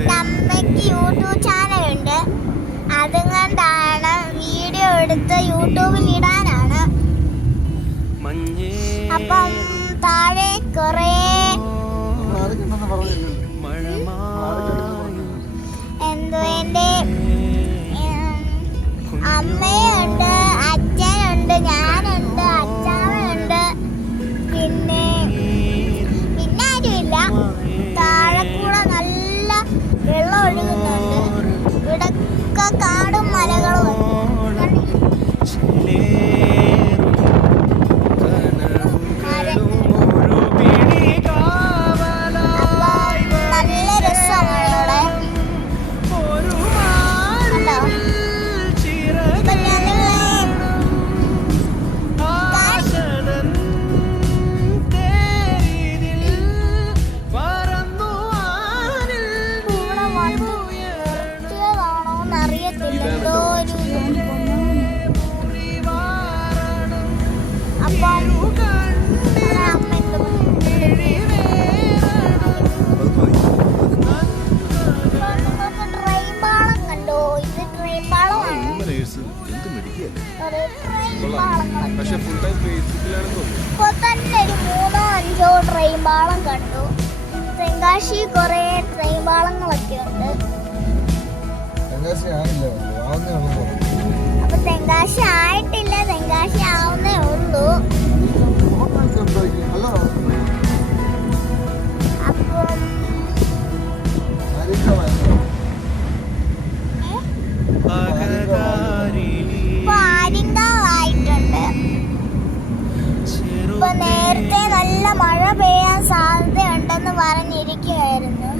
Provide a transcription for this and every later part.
എൻ്റെ അമ്മയ്ക്ക് യൂട്യൂബ് ചാനലുണ്ട്. അതും കൊണ്ടാണ് വീഡിയോ എടുത്ത് യൂട്യൂബിൽ ഇടാനാണ്. അപ്പം താഴെ കുറേ എന്തോ എൻ്റെ അമ്മയുണ്ട്, അച്ഛനുണ്ട്, ഞാനുണ്ട്, അച്ചാമ്മയുണ്ട്, പിന്നെ ആരുമില്ല. താഴെ കൂടെ നല്ല വെള്ളം ഒഴുകുന്നുണ്ട്. ഇവിടൊക്കെ കാടും മലകളും ഉണ്ട്. ഇപ്പൊ തന്നെ ഒരു 3-5 ട്രെയിൻ പാളം കണ്ടു. തെങ്കാശി കുറെ ട്രെയിൻ പാളങ്ങളൊക്കെ ഉണ്ട്. അപ്പൊ തെങ്കാശി ആയിട്ടില്ല, തെങ്കാശി ആവുന്നേ ഉള്ളൂ. അപ്പം ഇപ്പൊ ആര്യങ്കാവായിട്ടുണ്ട്. ഇപ്പൊ നേരത്തെ നല്ല മഴ പെയ്യാൻ സാധ്യതയുണ്ടെന്ന് പറഞ്ഞിരിക്കുകയായിരുന്നു.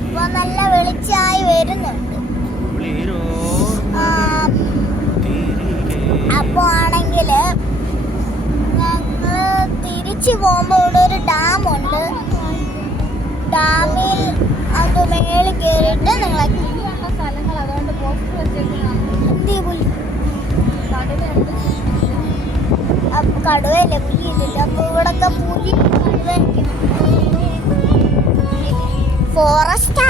ഇപ്പൊ നല്ല വെളിച്ചായി വരുന്നുണ്ട്. അപ്പൊ ആണെങ്കില് ഞങ്ങള് തിരിച്ചു പോകുമ്പോ ഇവിടെ ഒരു ഡാമുണ്ട്. ഡാമിൽ അത് മേളിൽ കയറിയിട്ട് നിങ്ങളെ സ്ഥലങ്ങൾ അതുകൊണ്ട് കടുവയല്ലേ, പുലിയില്ലല്ലോ. അപ്പൊ ഇവിടൊക്കെ പുലി ഫോറസ്റ്റാ.